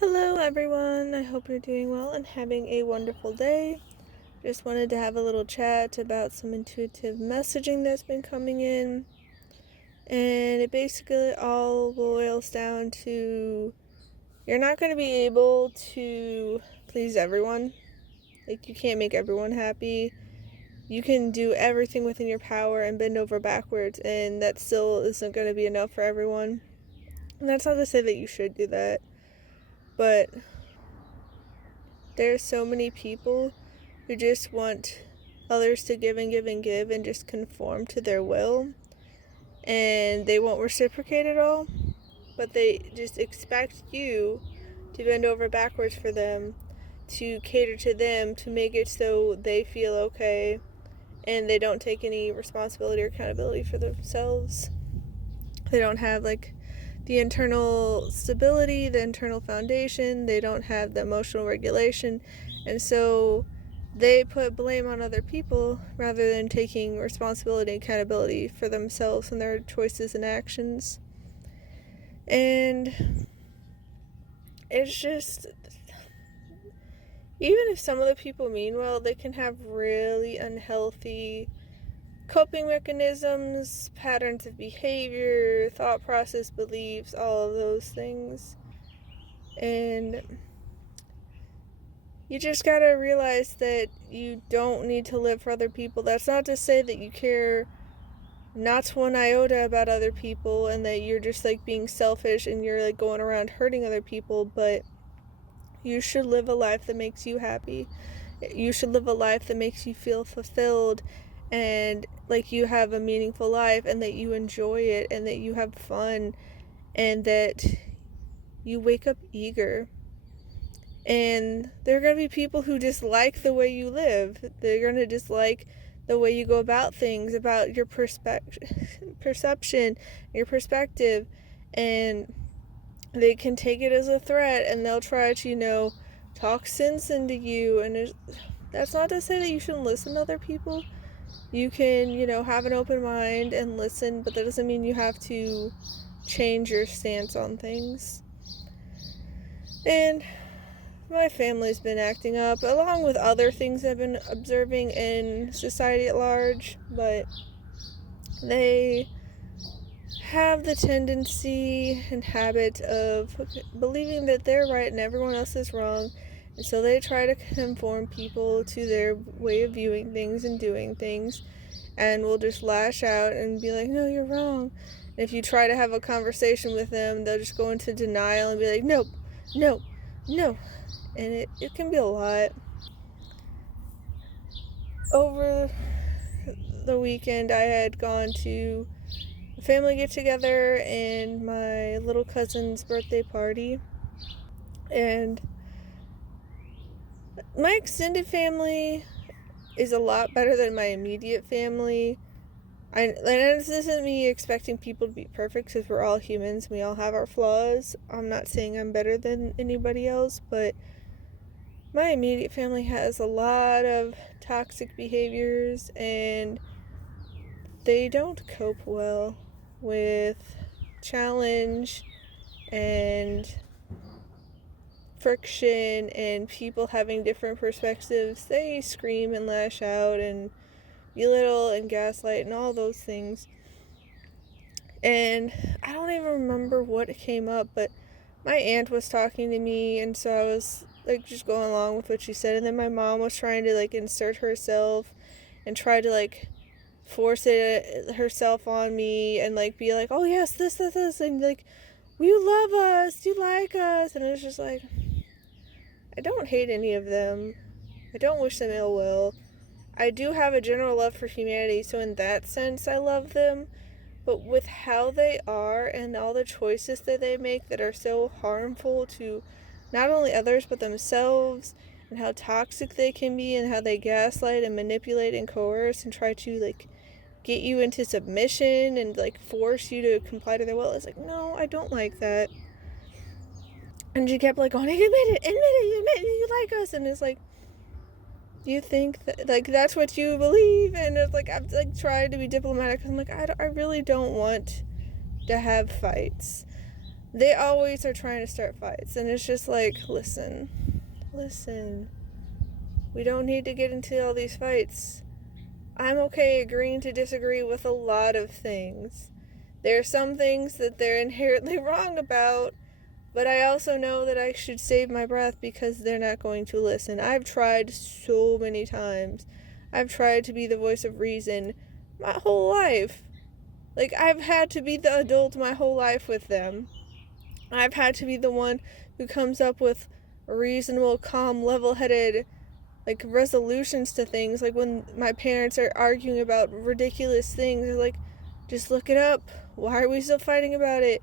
Hello, everyone. I hope you're doing well and having a wonderful day. Just wanted to have a little chat about some intuitive messaging that's been coming in. And it basically all boils down to you're not going to be able to please everyone. You can't make everyone happy. You can do everything within your power and bend over backwards, and that still isn't going to be enough for everyone. And that's not to say that you should do that, but there's so many people who just want others to give and give and give and just conform to their will, and they won't reciprocate at all, but they just expect you to bend over backwards for them, to cater to them, to make it so they feel okay, and they don't take any responsibility or accountability for themselves. They don't have the internal stability, the internal foundation. They don't have the emotional regulation, and so they put blame on other people rather than taking responsibility and accountability for themselves and their choices and actions. And it's just, even if some of the people mean well, they can have really unhealthy coping mechanisms, patterns of behavior, thought process, beliefs, all of those things. And you just gotta realize that you don't need to live for other people. That's not to say that you care not one iota about other people and that you're just being selfish and you're going around hurting other people, but you should live a life that makes you happy. You should live a life that makes you feel fulfilled and like you have a meaningful life and that you enjoy it and that you have fun and that you wake up eager. And there are going to be people who dislike the way you live. They're going to dislike the way you go about things, about your perception, your perspective, and they can take it as a threat and they'll try to, talk sense into you. And that's not to say that you shouldn't listen to other people. You can, have an open mind and listen, but that doesn't mean you have to change your stance on things. And my family's been acting up, along with other things I've been observing in society at large, but they have the tendency and habit of believing that they're right and everyone else is wrong, and so they try to conform people to their way of viewing things and doing things, and will just lash out and be like, no, you're wrong. And if you try to have a conversation with them, they'll just go into denial and be like, nope, no, no. And it can be a lot. Over the weekend, I had gone to a family get-together and my little cousin's birthday party. And my extended family is a lot better than my immediate family. And this isn't me expecting people to be perfect, because we're all humans and we all have our flaws. I'm not saying I'm better than anybody else, but my immediate family has a lot of toxic behaviors and they don't cope well with challenge and friction and people having different perspectives. They scream and lash out and belittle and gaslight and all those things. And I don't even remember what came up, but my aunt was talking to me, and so I was just going along with what she said. And then my mom was trying to insert herself and try to force it herself on me and be like, oh yes, this, and you love us, you like us. And it was just I don't hate any of them. I don't wish them ill will. I do have a general love for humanity, so in that sense I love them. But with how they are and all the choices that they make that are so harmful to not only others but themselves, and how toxic they can be, and how they gaslight and manipulate and coerce and try to get you into submission and force you to comply to their will, it's no, I don't like that. And she kept going, admit it, you like us. And it's you think that that's what you believe? And it's I'm trying to be diplomatic, because I'm I really don't want to have fights. they always are trying to start fights. And it's just like, listen. We don't need to get into all these fights. I'm okay agreeing to disagree with a lot of things. There are some things that they're inherently wrong about, but I also know that I should save my breath because they're not going to listen. I've tried so many times. I've tried to be the voice of reason my whole life. Like, I've had to be the adult my whole life with them. I've had to be the one who comes up with reasonable, calm, level-headed, like, resolutions to things. Like, when my parents are arguing about ridiculous things, they're like, just look it up. Why are we still fighting about it?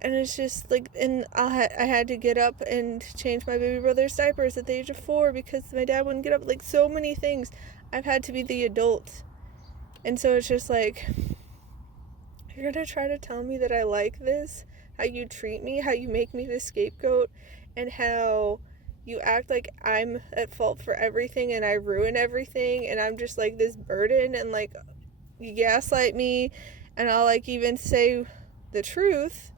And it's just like, and I had to get up and change my baby brother's diapers at the age of 4 because my dad wouldn't get up. Like, so many things. I've had to be the adult. And so it's just like, you're gonna try to tell me that I like this? How you treat me, how you make me the scapegoat, and how you act like I'm at fault for everything and I ruin everything and I'm just like this burden, and like you gaslight me, and I'll like even say the truth,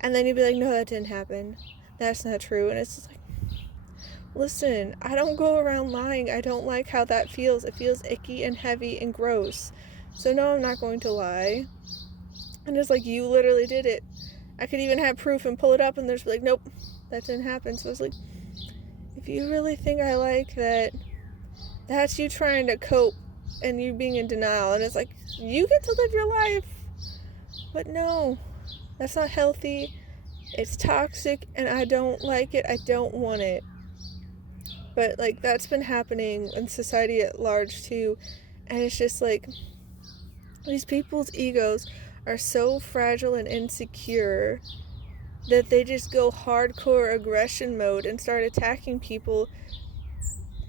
and then you'd be like, no, that didn't happen. That's not true. And it's just like, listen, I don't go around lying. I don't like how that feels. It feels icky and heavy and gross. So no, I'm not going to lie. And it's like, you literally did it. I could even have proof and pull it up and there's like, nope, that didn't happen. So it's like, if you really think I like that, that's you trying to cope and you being in denial. And it's like, you get to live your life. But no, that's not healthy. It's toxic and I don't like it. I don't want it. But like, that's been happening in society at large too. And it's just like, these people's egos are so fragile and insecure that they just go hardcore aggression mode and start attacking people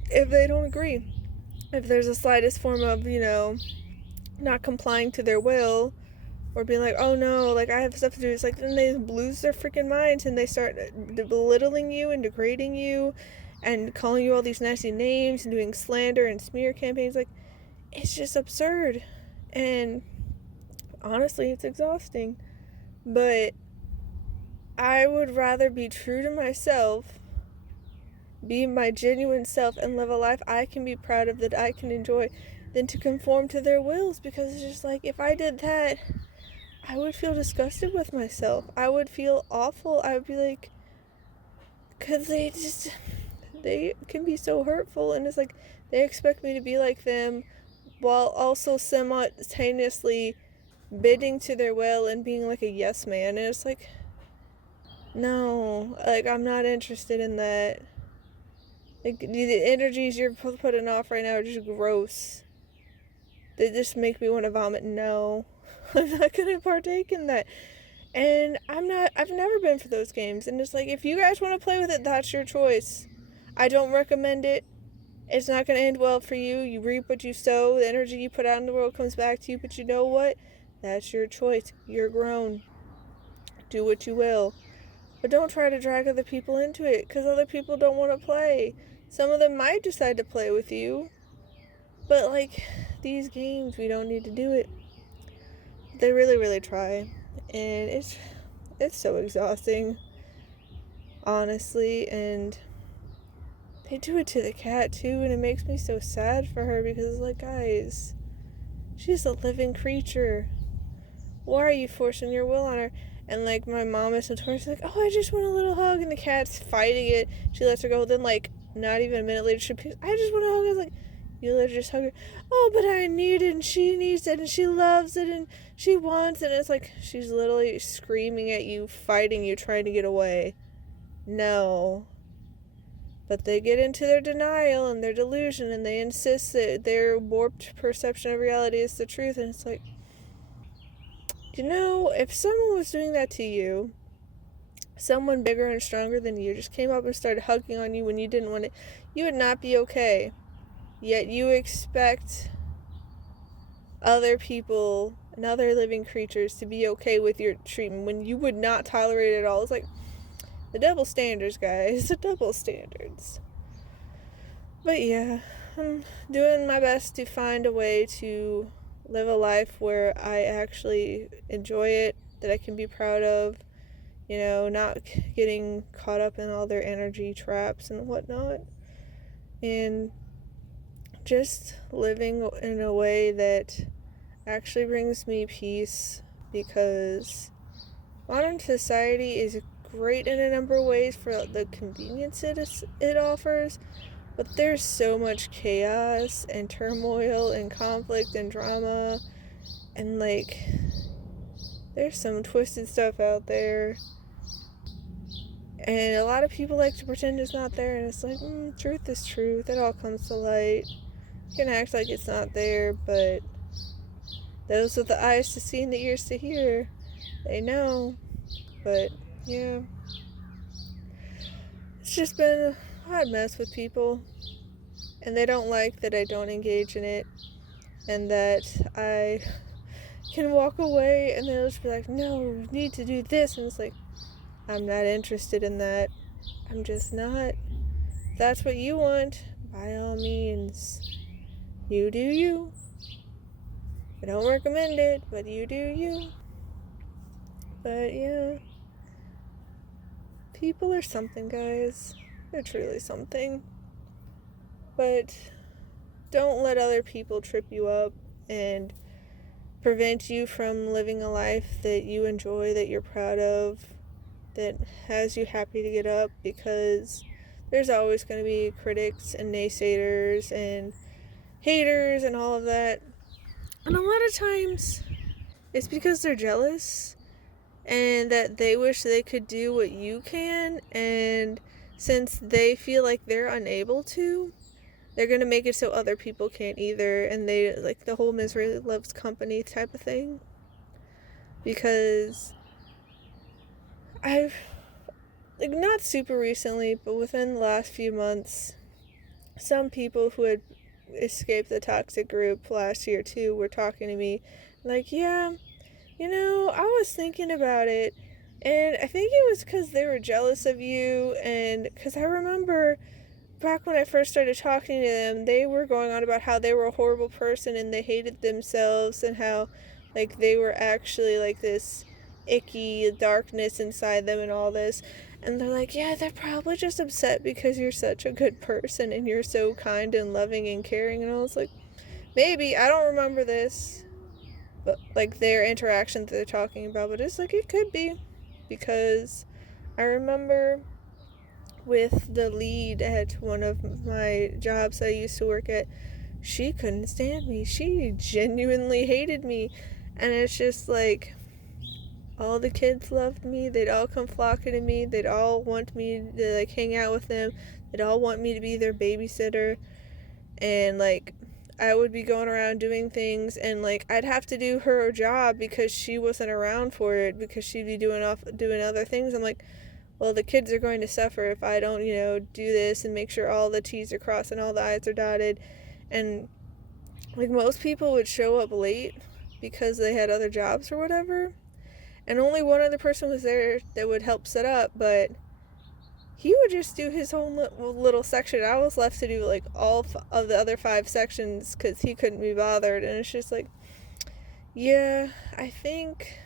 if they don't agree. If there's the slightest form of, not complying to their will, or being like, oh no, like I have stuff to do, it's like, then they lose their freaking minds and they start belittling you and degrading you and calling you all these nasty names and doing slander and smear campaigns. Like, it's just absurd. And honestly, it's exhausting. But I would rather be true to myself, be my genuine self, and live a life I can be proud of, that I can enjoy, than to conform to their wills. Because it's just like, if I did that, I would feel disgusted with myself. I would feel awful. I would be like, because they can be so hurtful. And it's like, they expect me to be like them while also simultaneously bidding to their will and being like a yes man. And it's like, no, like, I'm not interested in that. Like, the energies you're putting off right now are just gross. They just make me want to vomit. No, I'm not gonna partake in that. And I've never been for those games. And it's like, if you guys want to play with it, that's your choice. I don't recommend it. It's not going to end well for you. You reap what you sow. The energy you put out in the world comes back to you. But you know what? That's your choice. You're grown. Do what you will. But don't try to drag other people into it, because other people don't want to play. Some of them might decide to play with you. But, like, these games, we don't need to do it. They really, really try. And it's so exhausting, honestly. And they do it to the cat too, and it makes me so sad for her, because it's like, guys, she's a living creature. Why are you forcing your will on her? And like, my mom is notorious, like, oh, I just want a little hug, and the cat's fighting it. She lets her go. Then like, not even a minute later, she picks, I just want a hug. I was like, you let her just hug her. Oh, but I need it, and she needs it, and she loves it, and she wants it. And it's like, she's literally screaming at you, fighting you, trying to get away. No. But they get into their denial and their delusion, and they insist that their warped perception of reality is the truth. And it's like, if someone was doing that to you, someone bigger and stronger than you just came up and started hugging on you when you didn't want it, you would not be okay. Yet you expect other people and other living creatures to be okay with your treatment when you would not tolerate it at all. It's like, the double standards, guys. The double standards. But yeah, I'm doing my best to find a way to live a life where I actually enjoy it, that I can be proud of, not getting caught up in all their energy traps and whatnot. And just living in a way that actually brings me peace, because modern society is great in a number of ways for the convenience it offers, but there's so much chaos and turmoil and conflict and drama, and there's some twisted stuff out there, and a lot of people like to pretend it's not there, and it's like, truth is truth, it all comes to light. You can act like it's not there, but those with the eyes to see and the ears to hear, they know. But yeah, it's just been a hot mess with people, and they don't like that I don't engage in it, and that I can walk away and they'll just be like, no, you need to do this, and it's like, I'm not interested in that. I'm just not. If that's what you want, by all means, you do you. I don't recommend it, but you do you. But yeah, people are something, guys. They're truly something. But don't let other people trip you up and prevent you from living a life that you enjoy, that you're proud of, that has you happy to get up, because there's always going to be critics and naysayers and haters and all of that. And a lot of times it's because they're jealous and that they wish they could do what you can, and since they feel like they're unable to, they're going to make it so other people can't either, and they, the whole misery loves company type of thing. Because I've, not super recently, but within the last few months, some people who had escaped the toxic group last year too were talking to me like, yeah, I was thinking about it, and I think it was because they were jealous of you, and because I remember back when I first started talking to them, they were going on about how they were a horrible person and they hated themselves, and how they were actually this icky darkness inside them and all this. And they're like, yeah, they're probably just upset because you're such a good person and you're so kind and loving and caring. And I was like, maybe, I don't remember this, but their interaction that they're talking about, but it's it could be, because I remember with the lead at one of my jobs I used to work at, she couldn't stand me. She genuinely hated me. And it's just all the kids loved me. They'd all come flocking to me. They'd all want me to hang out with them. They'd all want me to be their babysitter. And I would be going around doing things, and I'd have to do her job because she wasn't around for it, because she'd be doing other things. I'm like, well, the kids are going to suffer if I don't, do this and make sure all the T's are crossed and all the I's are dotted. And most people would show up late because they had other jobs or whatever, and only one other person was there that would help set up, but he would just do his own little section. I was left to do all of the other 5 sections because he couldn't be bothered. And it's just yeah, I think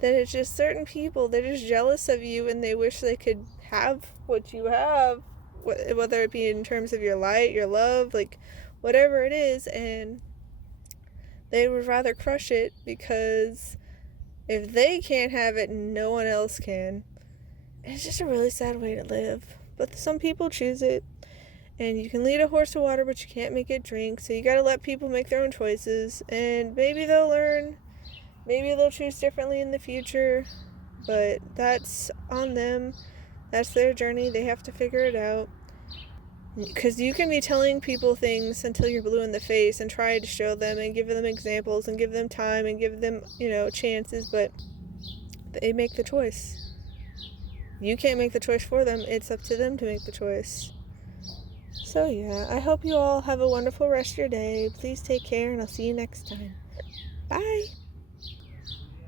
that it's just certain people, they're just jealous of you and they wish they could have what you have, whether it be in terms of your light, your love, whatever it is, and they would rather crush it, because if they can't have it, no one else can. And it's just a really sad way to live, but some people choose it. And you can lead a horse to water, but you can't make it drink, so you gotta let people make their own choices, and maybe they'll learn. Maybe they'll choose differently in the future, but that's on them. That's their journey. They have to figure it out. Because you can be telling people things until you're blue in the face and try to show them and give them examples and give them time and give them, chances, but they make the choice. You can't make the choice for them. It's up to them to make the choice. So yeah, I hope you all have a wonderful rest of your day. Please take care, and I'll see you next time. Bye!